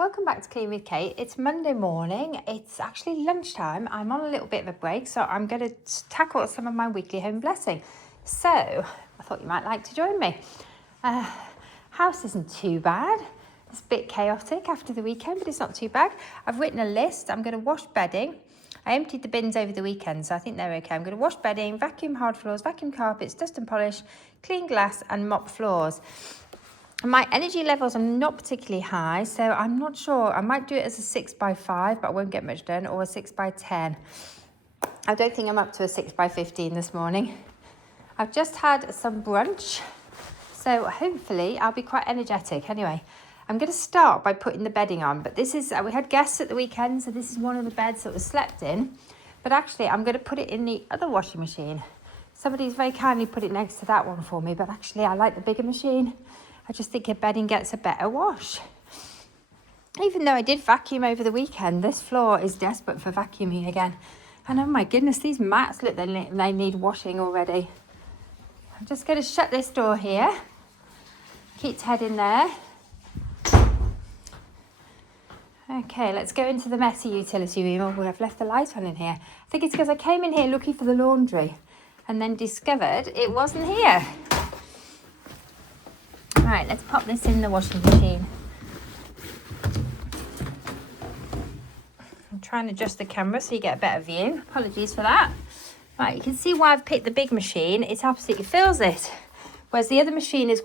Welcome back to Clean with Kate. It's Monday morning. It's actually lunchtime. I'm on a little bit of a break, so I'm going to tackle some of my weekly home blessing. So I thought you might like to join me. House isn't too bad. It's a bit chaotic after the weekend, but it's not too bad. I've written a list. I'm going to wash bedding. I emptied the bins over the weekend, so I think they're okay. I'm going to wash bedding, vacuum hard floors, vacuum carpets, dust and polish, clean glass and mop floors. My energy levels are not particularly high, so I'm not sure. I might do it as a 6x5, but I won't get much done, or a 6x10. I don't think I'm up to a 6x15 this morning. I've just had some brunch, so hopefully I'll be quite energetic. Anyway, I'm going to start by putting the bedding on, but this is, we had guests at the weekend, so this is one of the beds that was slept in, but actually I'm going to put it in the other washing machine. Somebody's very kindly put it next to that one for me, but actually I like the bigger machine. I just think a bedding gets a better wash. Even though I did vacuum over the weekend, this floor is desperate for vacuuming again. And oh my goodness, these mats, look, they need washing already. I'm just going to shut this door here. Keith's head in there. Okay, let's go into the messy utility room. Oh, I've left the light on in here. I think it's because I came in here looking for the laundry and then discovered it wasn't here. Right, let's pop this in the washing machine. I'm trying to adjust the camera so you get a better view. Apologies for that. Right, you can see why I've picked the big machine. It absolutely fills it. Whereas the other machine is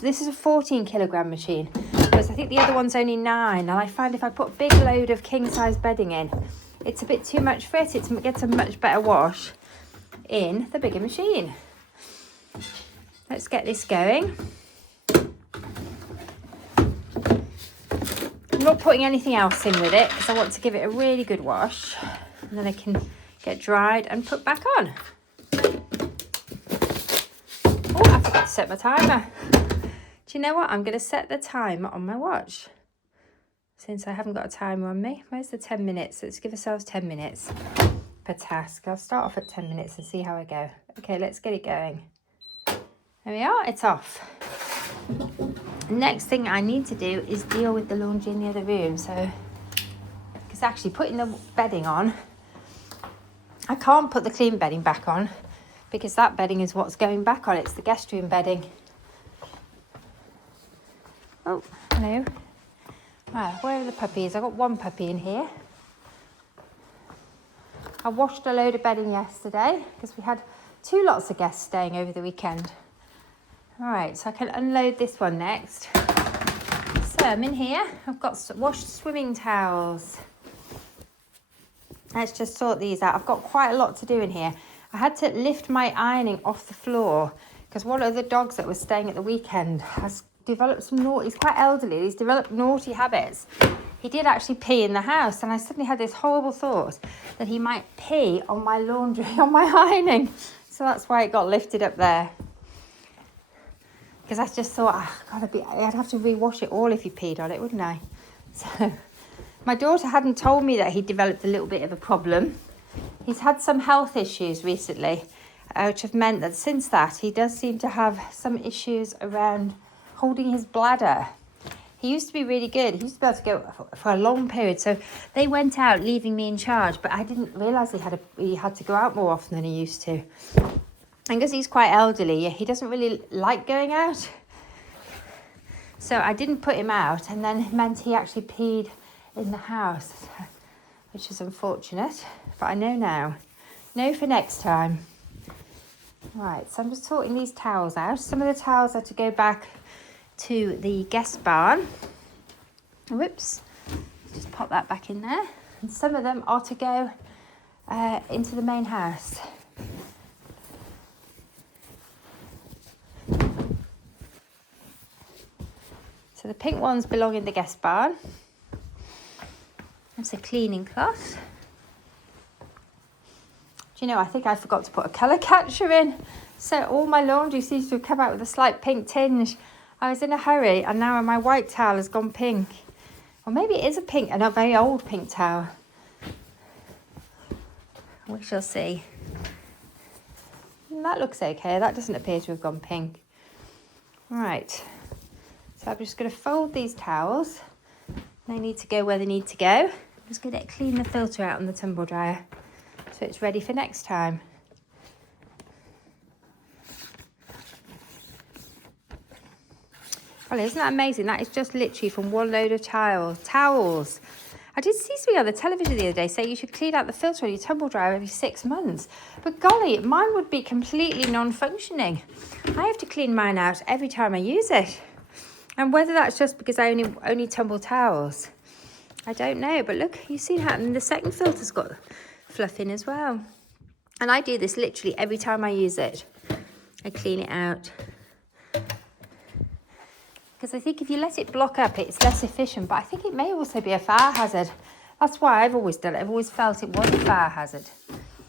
this is a 14 kilogram machine. Whereas I think the other one's only 9. And I find if I put a big load of king size bedding in, it's a bit too much for it. It gets a much better wash in the bigger machine. Let's get this going. I'm not putting anything else in with it because I want to give it a really good wash and then it can get dried and put back on. Oh, I forgot to set my timer. Do you know what? I'm going to set the timer on my watch since I haven't got a timer on me. Where's the 10 minutes? Let's give ourselves 10 minutes per task. I'll start off at 10 minutes and see how I go. Okay, let's get it going. There we are. It's off. Next thing I need to do is deal with the laundry in the other room. So, because actually putting the bedding on, I can't put the clean bedding back on because that bedding is what's going back on. It's the guest room bedding. Oh, hello. Right, where are the puppies? I've got one puppy in here. I washed a load of bedding yesterday because we had 2 lots of guests staying over the weekend. All right, so I can unload this one next. So I'm in here. I've got washed swimming towels. Let's just sort these out. I've got quite a lot to do in here. I had to lift my ironing off the floor because one of the dogs that was staying at the weekend has developed some naughty, he's quite elderly, he's developed naughty habits. He did actually pee in the house and I suddenly had this horrible thought that he might pee on my laundry, on my ironing. So that's why it got lifted up there. Because I just thought, I'd have to rewash it all if he peed on it, wouldn't I? So my daughter hadn't told me that he developed a little bit of a problem. He's had some health issues recently, which have meant that since that, he does seem to have some issues around holding his bladder. He used to be really good. He used to be able to go for a long period. So they went out, leaving me in charge, but I didn't realise he had to go out more often than he used to. And because he's quite elderly, he doesn't really like going out. So I didn't put him out, and then it meant he actually peed in the house, which is unfortunate. But I know now. Know for next time. Right, so I'm just sorting these towels out. Some of the towels are to go back to the guest barn. Whoops. Just pop that back in there. And some of them are to go into the main house. So the pink ones belong in the guest barn. That's a cleaning cloth. Do you know, I think I forgot to put a colour catcher in. So all my laundry seems to have come out with a slight pink tinge. I was in a hurry and now my white towel has gone pink. Or maybe it is a pink, and a very old pink towel. We shall see. That looks okay. That doesn't appear to have gone pink. Right. So I'm just going to fold these towels They need to go where they need to go. I'm just going to clean the filter out on the tumble dryer so it's ready for next time. Well, isn't that amazing? That is just literally from one load of towels. I did see something on the television the other day say you should clean out the filter on your tumble dryer every 6 months. But golly, mine would be completely non-functioning. I have to clean mine out every time I use it. And whether that's just because I only tumble towels, I don't know. But look, you see how the second filter's got fluff in as well. And I do this literally every time I use it. I clean it out. Because I think if you let it block up, it's less efficient. But I think it may also be a fire hazard. That's why I've always done it. I've always felt it was a fire hazard.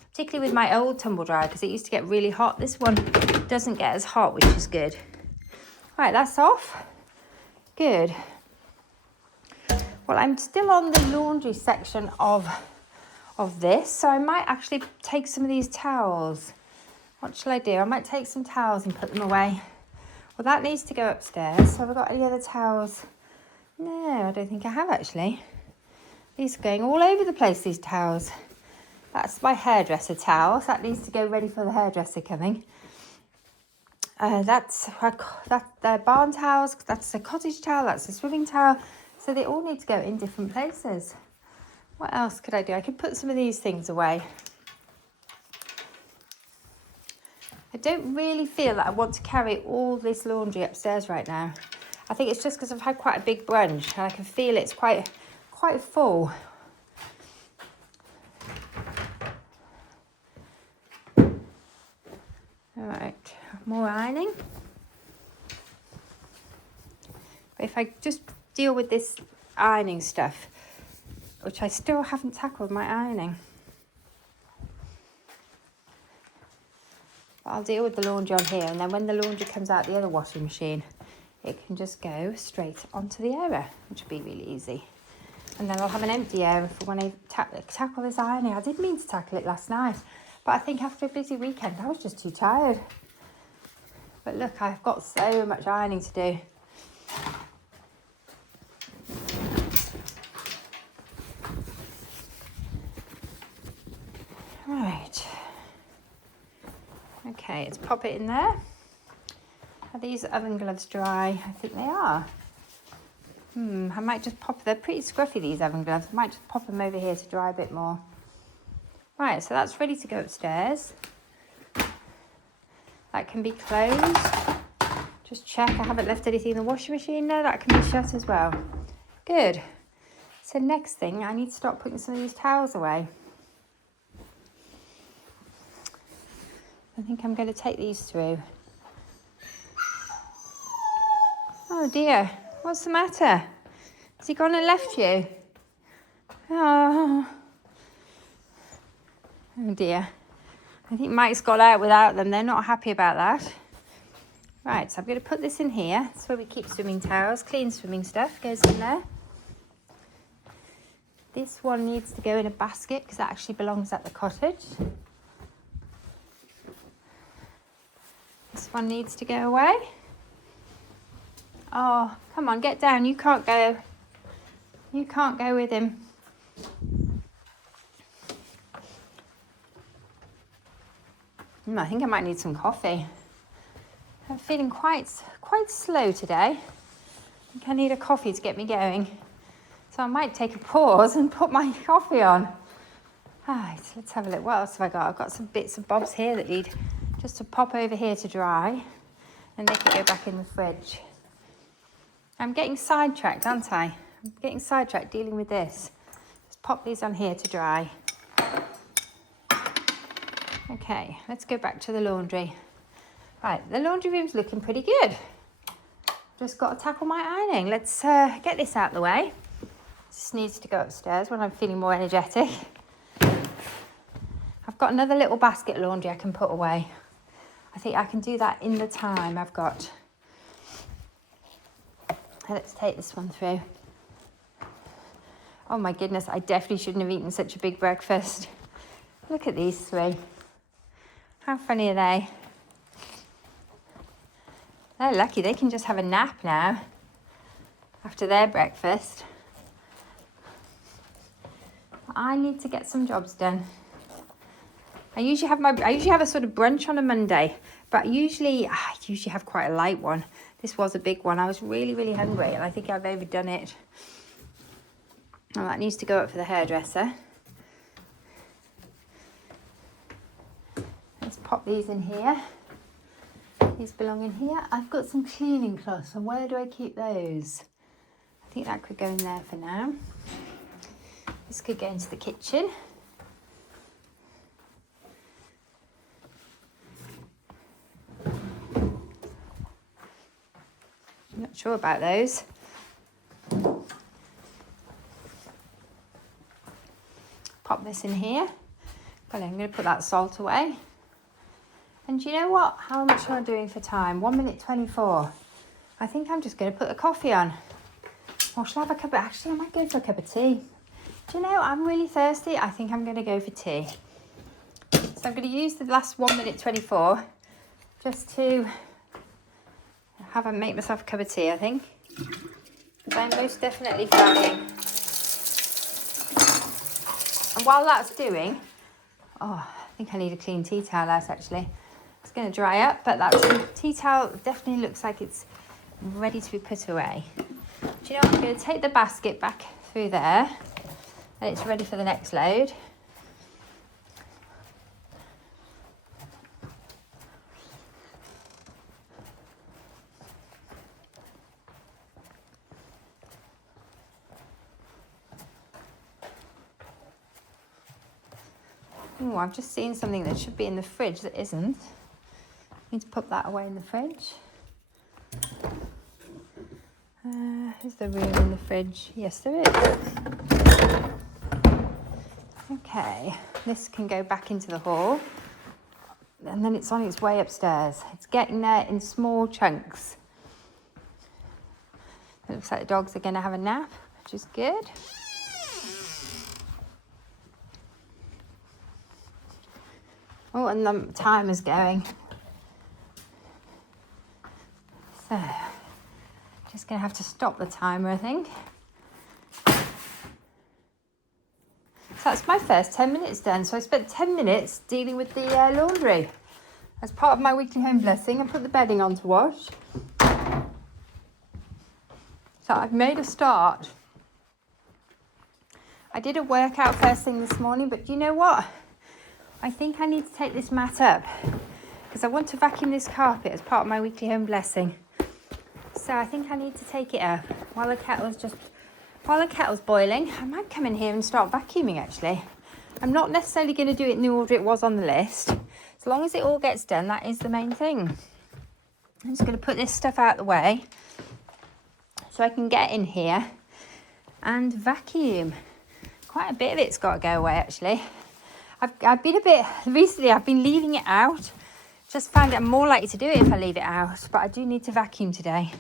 Particularly with my old tumble dryer, because it used to get really hot. This one doesn't get as hot, which is good. Right, that's off. Good. Well, I'm still on the laundry section of this. So I might actually take some of these towels. What shall I do? I might take some towels and put them away. Well, that needs to go upstairs. So have I got any other towels? No, I don't think I have actually. These are going all over the place, these towels. That's my hairdresser towel. So that needs to go ready for the hairdresser coming. That's the barn towels. That's a cottage towel. That's a swimming towel. So they all need to go in different places. What else could I do? I could put some of these things away. I don't really feel that I want to carry all this laundry upstairs right now. I think it's just because I've had quite a big brunch and I can feel it's quite full. All right, more ironing. But if I just deal with this ironing stuff, which I still haven't tackled my ironing. I'll deal with the laundry on here, and then when the laundry comes out the other washing machine, it can just go straight onto the area, which will be really easy. And then I'll have an empty area for when I tackle this ironing. I did mean to tackle it last night, but I think after a busy weekend, I was just too tired. But look, I've got so much ironing to do. Right. Okay, let's pop it in there. Are these oven gloves dry? I think they are. I might just pop, they're pretty scruffy, these oven gloves. I might just pop them over here to dry a bit more. Right, so that's ready to go upstairs. That can be closed. Just check I haven't left anything in the washing machine there. That can be shut as well. Good. So next thing, I need to start putting some of these towels away. I think I'm going to take these through. Oh dear, what's the matter? Has he gone and left you? Oh dear. I think Mike's got out without them. They're not happy about that. Right, so I'm going to put this in here. That's where we keep swimming towels. Clean swimming stuff goes in there. This one needs to go in a basket because that actually belongs at the cottage. This one needs to go away. Oh, come on, get down. You can't go. You can't go with him. I think I might need some coffee. I'm feeling quite slow today. I think I need a coffee to get me going. So I might take a pause and put my coffee on. Right, let's have a look. What else have I got? I've got some bits and bobs here that need just to pop over here to dry, and they can go back in the fridge. I'm getting sidetracked, aren't I? I'm getting sidetracked dealing with this. Just pop these on here to dry. Okay, let's go back to the laundry. Right, the laundry room's looking pretty good. Just got to tackle my ironing. Let's get this out of the way. This needs to go upstairs when I'm feeling more energetic. I've got another little basket of laundry I can put away. I think I can do that in the time I've got. Let's take this one through. Oh my goodness, I definitely shouldn't have eaten such a big breakfast. Look at these three. How funny are they? They're lucky, they can just have a nap now after their breakfast. I need to get some jobs done. I usually have a sort of brunch on a Monday, but I usually have quite a light one. This was a big one. I was really, really hungry, and I think I've overdone it. Oh, that needs to go up for the hairdresser. Let's pop these in here. These belong in here. I've got some cleaning cloths, and where do I keep those? I think that could go in there for now. This could go into the kitchen. I'm not sure about those. Pop this in here. Well, I'm going to put that salt away. And do you know what? How much am I doing for time? 1 minute 24. I think I'm just going to put the coffee on. Or shall I have a cup of... Actually, I might go for a cup of tea. Do you know, I'm really thirsty. I think I'm going to go for tea. So I'm going to use the last 1 minute 24 just to make myself a cup of tea, I think. Because I'm most definitely flagging. And while that's doing... Oh, I think I need a clean tea towel out, actually. It's going to dry up, but that tea towel definitely looks like it's ready to be put away. Do you know what? I'm going to take the basket back through there, and it's ready for the next load. Oh, I've just seen something that should be in the fridge that isn't. Need to put that away in the fridge. Is there room in the fridge? Yes, there is. Okay, this can go back into the hall. And then it's on its way upstairs. It's getting there in small chunks. It looks like the dogs are going to have a nap, which is good. Oh, and the timer's going. So, just going to have to stop the timer, I think. So that's my first 10 minutes done. So I spent 10 minutes dealing with the laundry as part of my weekly home blessing. I put the bedding on to wash. So I've made a start. I did a workout first thing this morning, but you know what? I think I need to take this mat up because I want to vacuum this carpet as part of my weekly home blessing. So I think I need to take it up while the kettle's boiling. I might come in here and start vacuuming, actually. I'm not necessarily going to do it in the order it was on the list. As long as it all gets done, that is the main thing. I'm just going to put this stuff out the way so I can get in here and vacuum. Quite a bit of it's got to go away, actually. I've been leaving it out. Just found I'm more likely to do it if I leave it out. But I do need to vacuum today.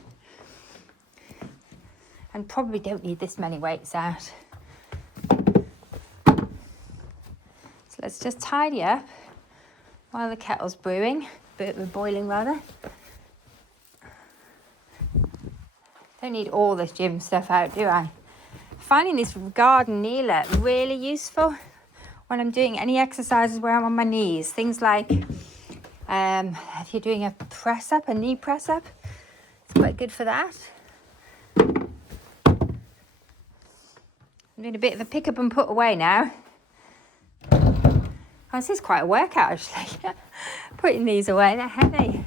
And probably don't need this many weights out. So let's just tidy up while the kettle's boiling rather. Don't need all this gym stuff out, do I? Finding this garden kneeler really useful when I'm doing any exercises where I'm on my knees. Things like if you're doing a press up, a knee press up, it's quite good for that. I'm doing a bit of a pick up and put away now. Oh, this is quite a workout, actually. Putting these away, they're heavy.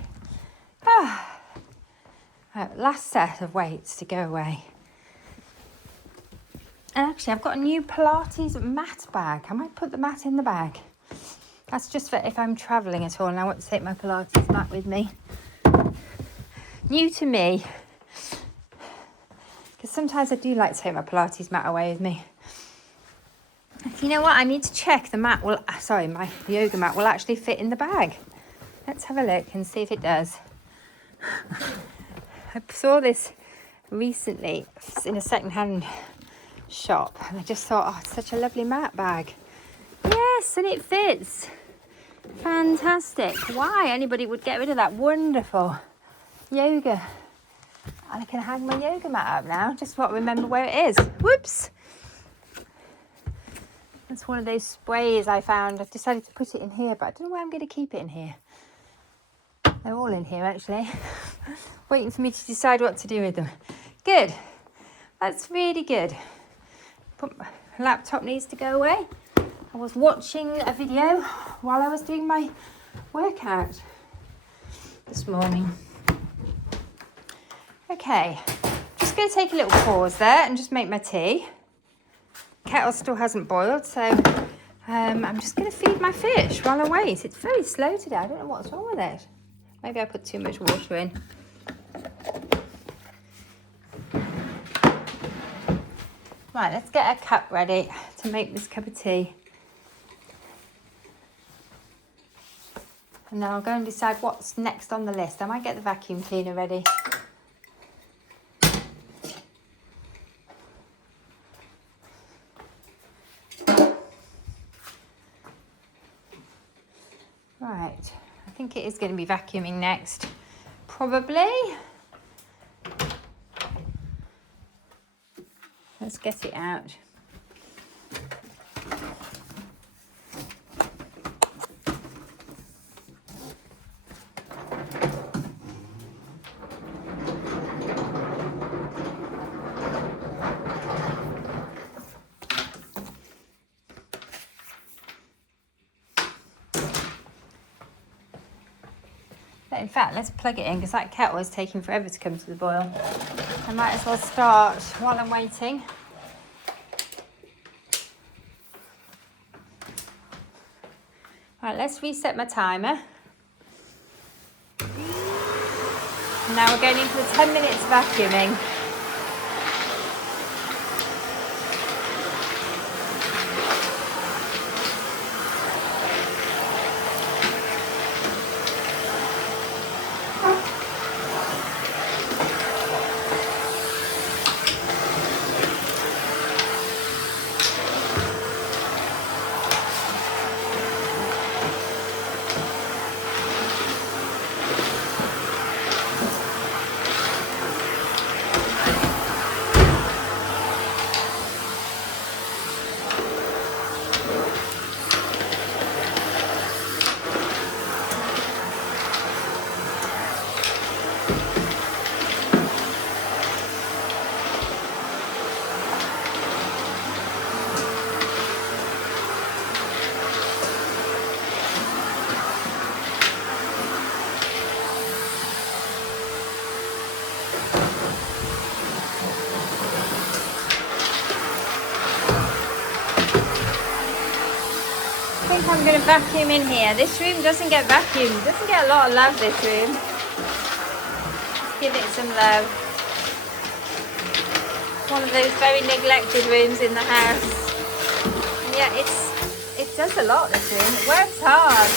Oh. Right, last set of weights to go away. And actually, I've got a new Pilates mat bag. I might put the mat in the bag. That's just for if I'm travelling at all and I want to take my Pilates mat with me. New to me. Because sometimes I do like to take my Pilates mat away with me. You know what? I need to check my yoga mat will actually fit in the bag. Let's have a look and see if it does. I saw this recently in a second-hand shop and I just thought, oh, it's such a lovely mat bag. Yes, and it fits. Fantastic. Why anybody would get rid of that wonderful yoga. And I can hang my yoga mat up now. Just want to remember where it is. Whoops. That's one of those sprays I found. I've decided to put it in here, but I don't know where I'm going to keep it in here. They're all in here, actually. Waiting for me to decide what to do with them. Good. That's really good. My laptop needs to go away. I was watching a video while I was doing my workout this morning. Okay, just going to take a little pause there and just make my tea. Kettle still hasn't boiled, so I'm just going to feed my fish while I wait. It's very slow today. I don't know what's wrong with it. Maybe I put too much water in. Right, let's get a cup ready to make this cup of tea. And then I'll go and decide what's next on the list. I might get the vacuum cleaner ready. Right, I think it is going to be vacuuming next, probably. Let's get it out. In fact, let's plug it in because that kettle is taking forever to come to the boil. I might as well start while I'm waiting. Right, let's reset my timer. And now we're going in for the 10 minutes vacuuming. I'm going to vacuum in here. This room doesn't get vacuumed. It doesn't get a lot of love, this room. Let's give it some love. One of those very neglected rooms in the house. And yeah, it does a lot, this room. It works hard.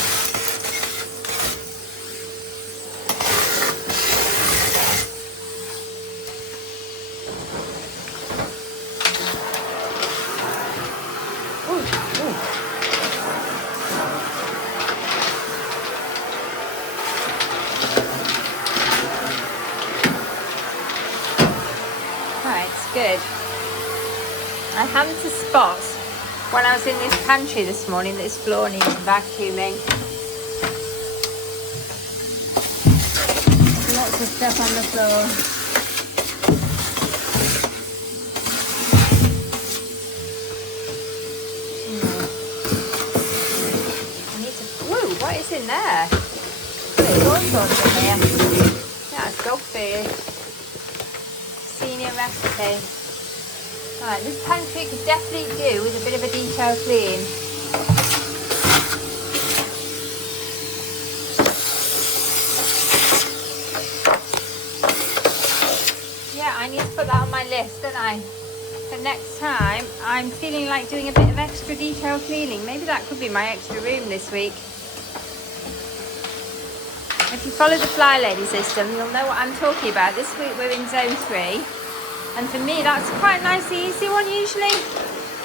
Good. I happened to spot when I was in this pantry this morning that this floor needs vacuuming. Lots of stuff on the floor. I need to. Whoa, what is in there? There's all sorts in here. Yeah, it's dog food. Senior recipe. Right, this pantry could definitely do with a bit of a detail clean. Yeah, I need to put that on my list, don't I? For next time, I'm feeling like doing a bit of extra detail cleaning. Maybe that could be my extra room this week. If you follow the FlyLady system, you'll know what I'm talking about. This week we're in zone 3. And for me, that's quite a nice, easy one usually.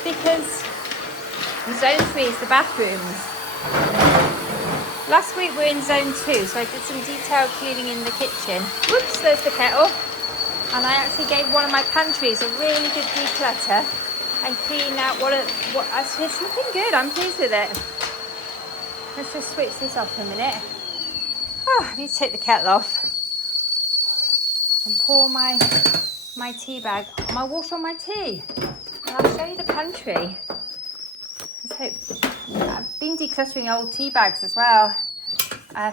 Because zone 3 is the bathrooms. Last week we're in zone 2, so I did some detailed cleaning in the kitchen. Whoops, there's the kettle. And I actually gave one of my pantries a really good declutter. and clean out it's looking good. I'm pleased with it. Let's just switch this off for a minute. Oh, I need to take the kettle off and pour my tea bag, my water on my tea. And I'll show you the pantry. Let's hope. I've been decluttering old tea bags as well.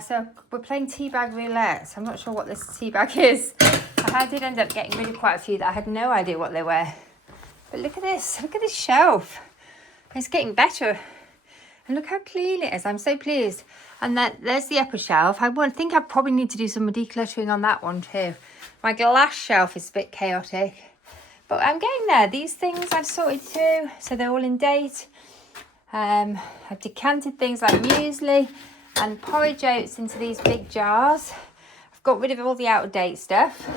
So we're playing tea bag roulette. So I'm not sure what this tea bag is. I did end up getting rid of quite a few that I had no idea what they were. But look at this. Look at this shelf. It's getting better. And look how clean it is. I'm so pleased. And there's the upper shelf. I think I probably need to do some decluttering on that one too. My glass shelf is a bit chaotic. But I'm getting there. These things I've sorted through. So they're all in date. I've decanted things like muesli and porridge oats into these big jars. I've got rid of all the out-of-date stuff.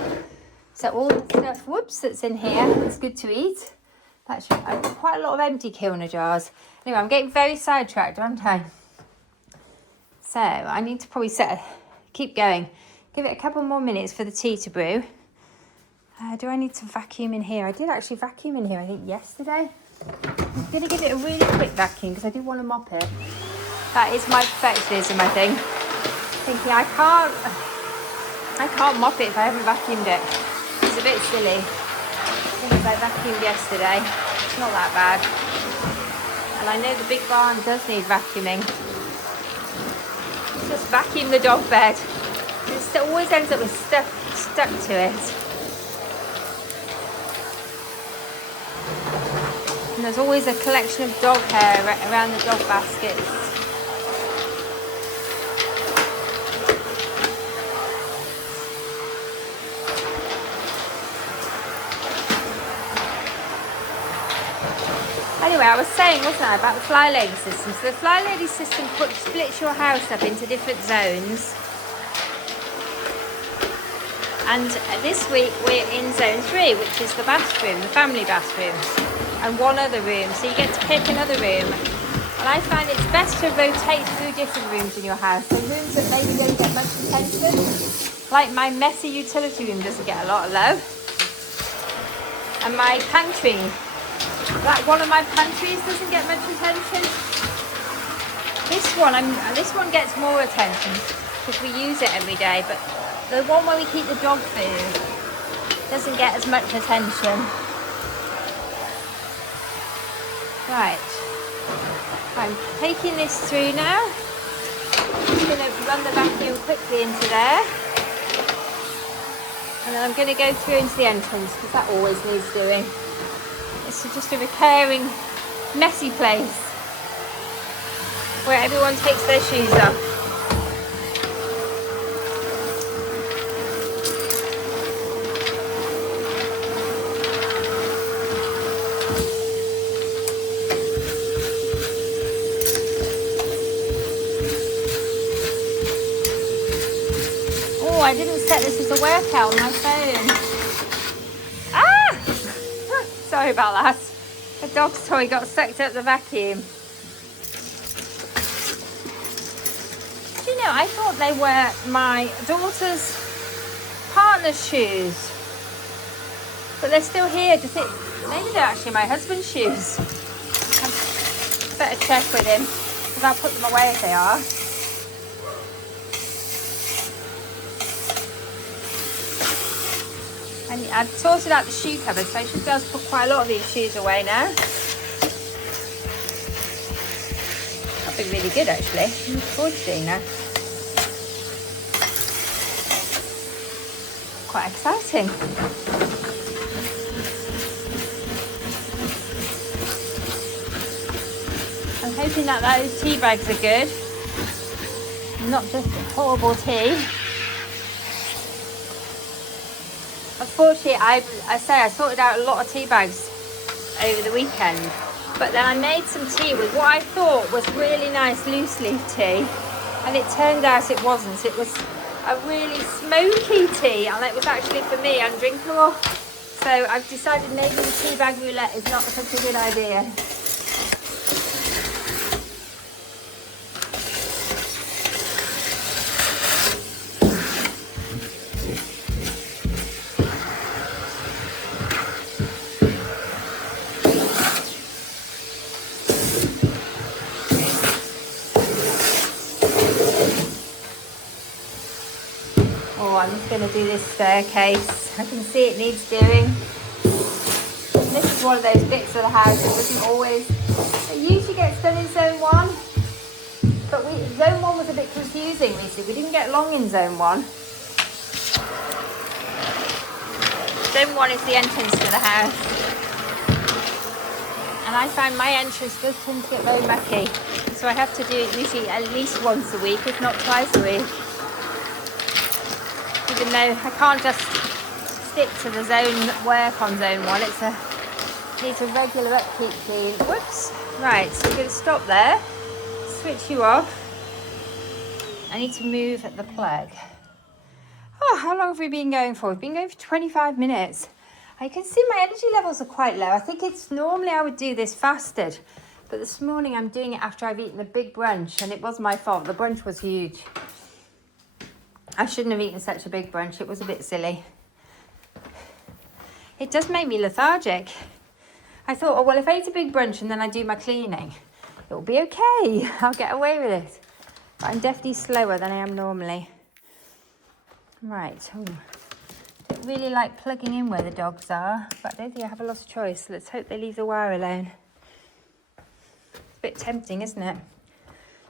So all the stuff, that's in here, it's good to eat. I've got quite a lot of empty Kilner jars. Anyway, I'm getting very sidetracked, aren't I? So I need to probably keep going. Give it a couple more minutes for the tea to brew. Do I need to vacuum in here? I did actually vacuum in here, I think, yesterday. I'm going to give it a really quick vacuum because I do want to mop it. That is my perfectionism, I think. Thinking I can't mop it if I haven't vacuumed it. It's a bit silly. Because I vacuumed yesterday. It's not that bad. And I know the big barn does need vacuuming. Just vacuum the dog bed. It always ends up with stuff stuck to it. And there's always a collection of dog hair around the dog baskets. Anyway, I was saying, wasn't I, about the FlyLady system. So the FlyLady system splits your house up into different zones. And this week we're in zone 3, which is the bathroom, the family bathroom, and one other room. So you get to pick another room. And I find it's best to rotate through different rooms in your house. So rooms that maybe don't get much attention, like my messy utility room doesn't get a lot of love. And my pantry, like one of my pantries doesn't get much attention. This one gets more attention because we use it every day, but the one where we keep the dog food doesn't get as much attention. Right, I'm taking this through now. I'm just going to run the vacuum quickly into there. And then I'm going to go through into the entrance because that always needs doing. It's just a recurring messy place where everyone takes their shoes off. Oh, I didn't set this as a workout on my phone. Sorry about that. The dog's toy got sucked up the vacuum. Do you know, I thought they were my daughter's partner's shoes. But they're still here. Maybe they're actually my husband's shoes. I better check with him because I'll put them away if they are. And I've sorted out the shoe cupboard, so I should be able to put quite a lot of these shoes away now. That'd be really good, actually. I'm looking forward to doing that. Quite exciting. I'm hoping that those tea bags are good, not just horrible tea. Unfortunately, I sorted out a lot of tea bags over the weekend, but then I made some tea with what I thought was really nice loose leaf tea, and it turned out it wasn't. It was a really smoky tea, and it was actually, for me, undrinkable. So I've decided maybe the tea bag roulette is not such a good idea. I'm just going to do this staircase. I can see it needs doing. This is one of those bits of the house that doesn't always, it usually gets done in zone 1, but zone 1 was a bit confusing recently. We didn't get long in zone 1. Zone 1 is the entrance to the house, and I find my entrance does tend to get very mucky, so I have to do it usually at least once a week, if not twice a week. Even though I can't just stick to the zone work on zone 1, it needs a regular upkeep clean. Whoops. Right, so we're going to stop there, switch you off. I need to move the plug. Oh, how long have we been going for? We've been going for 25 minutes. I can see my energy levels are quite low. I think it's normally I would do this fasted, but this morning I'm doing it after I've eaten a big brunch, and it was my fault. The brunch was huge. I shouldn't have eaten such a big brunch. It was a bit silly. It does make me lethargic. I thought, oh, well, if I eat a big brunch and then I do my cleaning, it'll be okay. I'll get away with it. But I'm definitely slower than I am normally. Right. Ooh. Don't really like plugging in where the dogs are, but I don't think I have a lot of choice. Let's hope they leave the wire alone. It's a bit tempting, isn't it?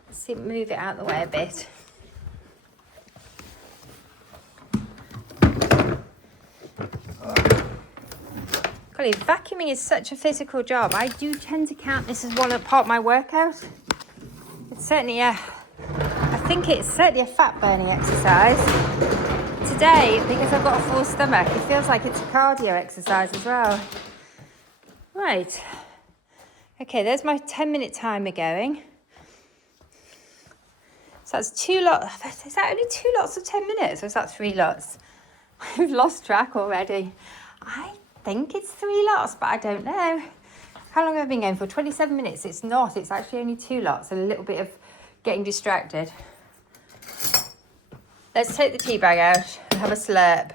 Let's see, move it out the way a bit. Golly, vacuuming is such a physical job. I do tend to count this as part of my workout. It's certainly I think it's certainly a fat burning exercise. Today, because I've got a full stomach, it feels like it's a cardio exercise as well. Right. Okay, there's my 10-minute timer going. So that's 2 lots. Is that only 2 lots of 10 minutes, or is that 3 lots? I've lost track already. I think it's 3 lots, but I don't know. How long have I been going for? 27 minutes. It's not. It's actually only 2 lots. A little bit of getting distracted. Let's take the tea bag out and have a slurp.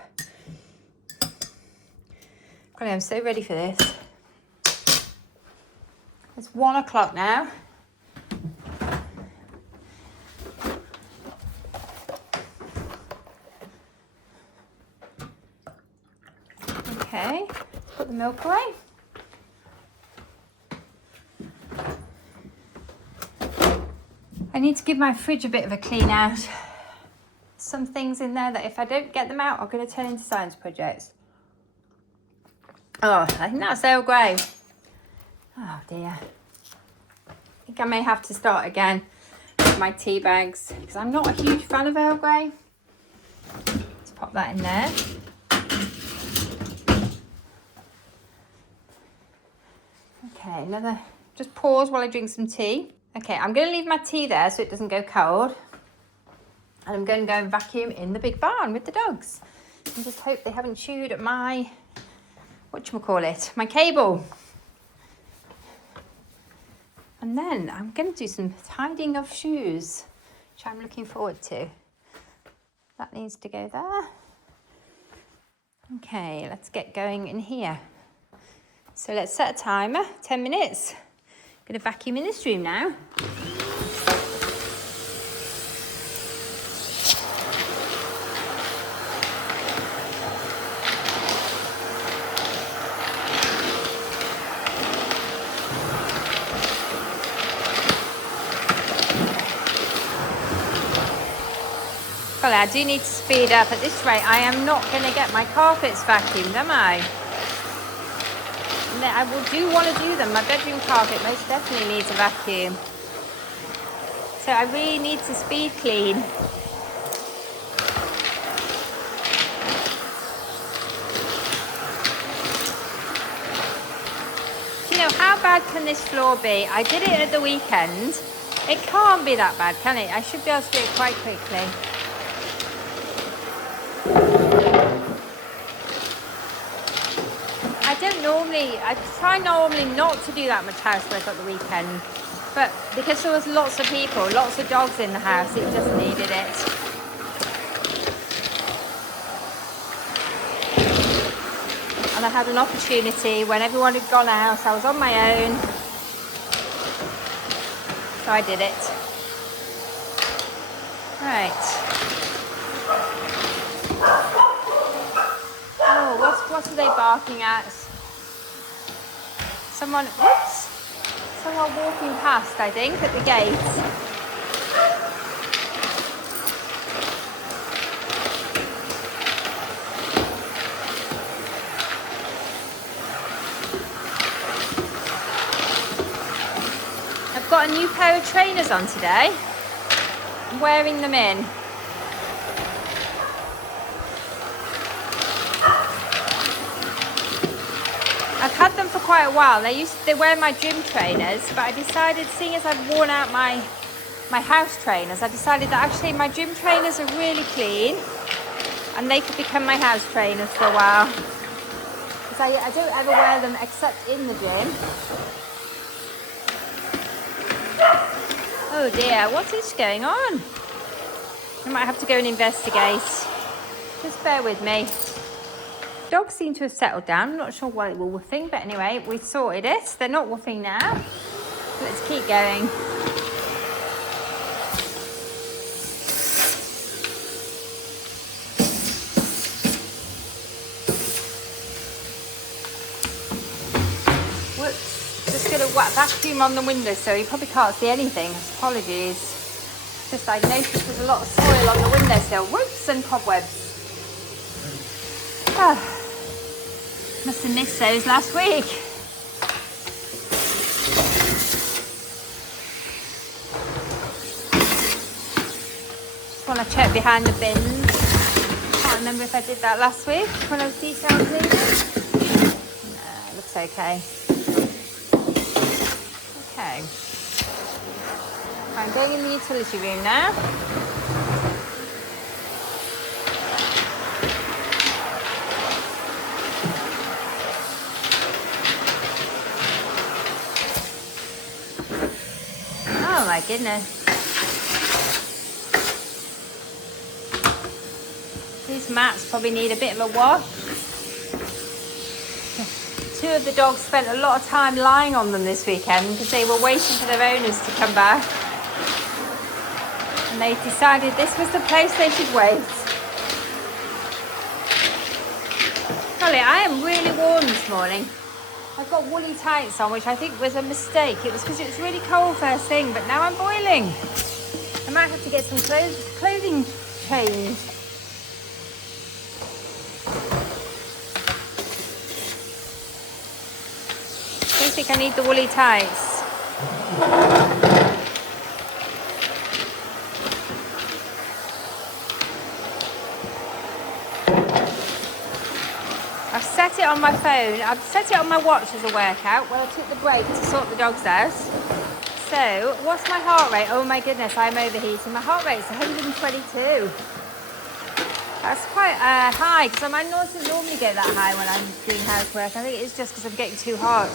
God, I'm so ready for this. It's 1 o'clock now. Okay, put the milk away. I need to give my fridge a bit of a clean out. Some things in there that if I don't get them out are going to turn into science projects. Oh, I think that's Earl Grey. Oh dear. I think I may have to start again with my tea bags because I'm not a huge fan of Earl Grey. Let's pop that in there. Okay, just pause while I drink some tea. Okay, I'm going to leave my tea there so it doesn't go cold. And I'm going to go and vacuum in the big barn with the dogs. And just hope they haven't chewed at my, my cable. And then I'm going to do some tidying of shoes, which I'm looking forward to. That needs to go there. Okay, let's get going in here. So let's set a timer, 10 minutes. I'm going to vacuum in this room now. Well, I do need to speed up. At this rate, I am not going to get my carpets vacuumed, am I? I want to do them. My bedroom carpet most definitely needs a vacuum. So I really need to speed clean. You know, how bad can this floor be? I did it at the weekend. It can't be that bad, can it? I should be able to do it quite quickly. I try normally not to do that much housework at the weekend, but because there was lots of people, lots of dogs in the house, it just needed it. And I had an opportunity when everyone had gone out, I was on my own, so I did it. Right. Oh, what are they barking at? Someone, whoops! Someone walking past, I think, at the gate. I've got a new pair of trainers on today. I'm wearing them in. I've had them for quite a while. They were my gym trainers, but I decided, seeing as I've worn out my house trainers, I decided that actually my gym trainers are really clean and they could become my house trainers for a while. Because I don't ever wear them except in the gym. Oh dear, what is going on? I might have to go and investigate. Just bear with me. Dogs seem to have settled down. I'm not sure why they were woofing, but anyway, we've sorted it. They're not woofing now. Let's keep going. Whoops. Just going to vacuum on the windowsill. You probably can't see anything. Apologies. Just I noticed there's a lot of soil on the windowsill. Whoops, and cobwebs. Ah. Must have missed those last week. Just want to check behind the bins. Can't remember if I did that last week when I was detail cleaning. No, looks okay. Okay. I'm going in the utility room now. Oh my goodness. These mats probably need a bit of a wash. Two of the dogs spent a lot of time lying on them this weekend because they were waiting for their owners to come back. And they decided this was the place they should wait. Golly, I am really warm this morning. I've got woolly tights on, which I think was a mistake. It was because it was really cold first thing, but now I'm boiling. I might have to get some clothing changed. I think I need the woolly tights. I've set it on my phone. I've set it on my watch as a workout when I took the break to sort the dogs out. So, what's my heart rate? Oh my goodness, I'm overheating. My heart rate's 122. That's quite high because I don't normally get that high when I'm doing housework. I think it's just because I'm getting too hot.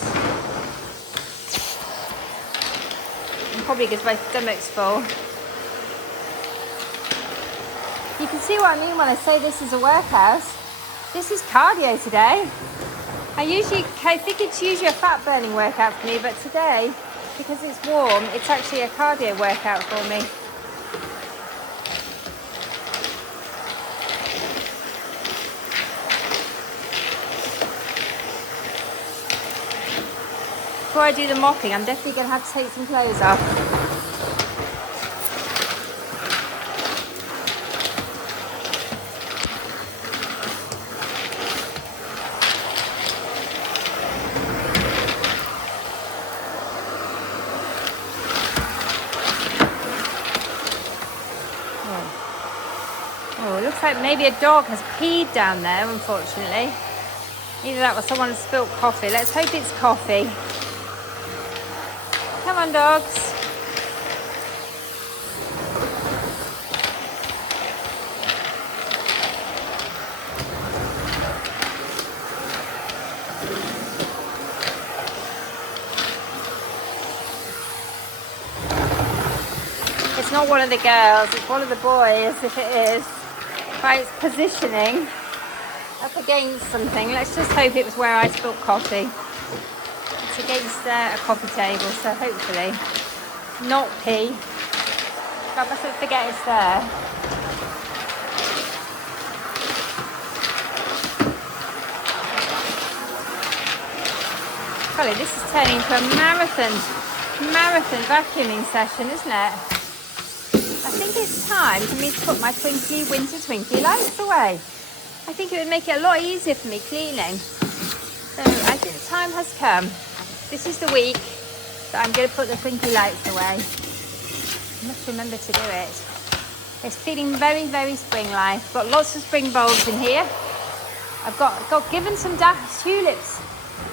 And probably because my stomach's full. You can see what I mean when I say this is a workout. This is cardio today. I think it's usually a fat burning workout for me, but today, because it's warm, it's actually a cardio workout for me. Before I do the mopping, I'm definitely going to have to take some clothes off. Oh, it looks like maybe a dog has peed down there, unfortunately. Either that or someone has spilt coffee. Let's hope it's coffee. Come on, dogs. It's not one of the girls, it's one of the boys, if it is. By its positioning up against something. Let's just hope it was where I spilled coffee. It's against a coffee table, so hopefully not pee. I mustn't forget it's there. Golly, this is turning into a marathon vacuuming session, isn't it? I think it's time for me to put my twinkly winter twinkly lights away. I think it would make it a lot easier for me cleaning. So I think the time has come. This is the week that I'm going to put the twinkly lights away. I must remember to do it. It's feeling very, very spring-like. I've got lots of spring bulbs in here. I've got given some tulips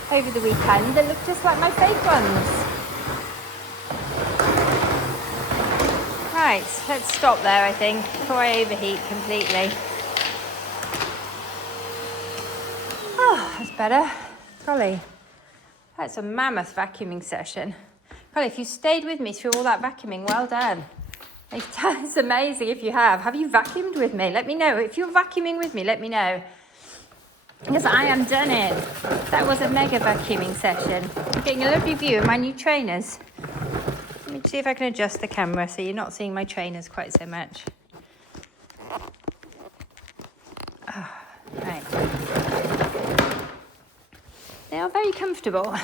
over the weekend that look just like my fake ones. Right, let's stop there, I think, before I overheat completely. Oh, that's better. Golly, that's a mammoth vacuuming session. Golly, if you stayed with me through all that vacuuming, well done. It's amazing if you have. Have you vacuumed with me? Let me know. If you're vacuuming with me, let me know. Because I am done it. That was a mega vacuuming session. I'm getting a lovely view of my new trainers. Let me see if I can adjust the camera so you're not seeing my trainers quite so much. Oh, right. They are very comfortable.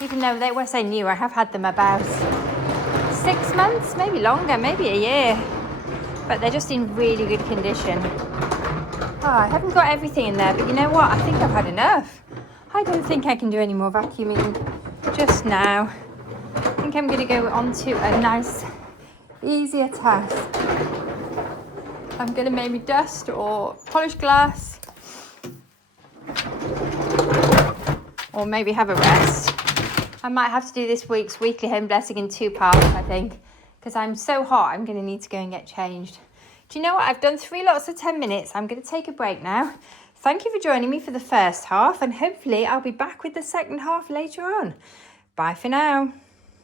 Even though they were so new, I have had them about 6 months, maybe longer, maybe a year. But they're just in really good condition. Oh, I haven't got everything in there, but you know what? I think I've had enough. I don't think I can do any more vacuuming just now. I think I'm going to go on to a nice, easier task. I'm going to maybe dust or polish glass. Or maybe have a rest. I might have to do this week's weekly home blessing in 2 parts, I think. Because I'm so hot, I'm going to need to go and get changed. Do you know what? I've done 3 lots of 10 minutes. I'm going to take a break now. Thank you for joining me for the first half, and hopefully I'll be back with the second half later on. Bye for now.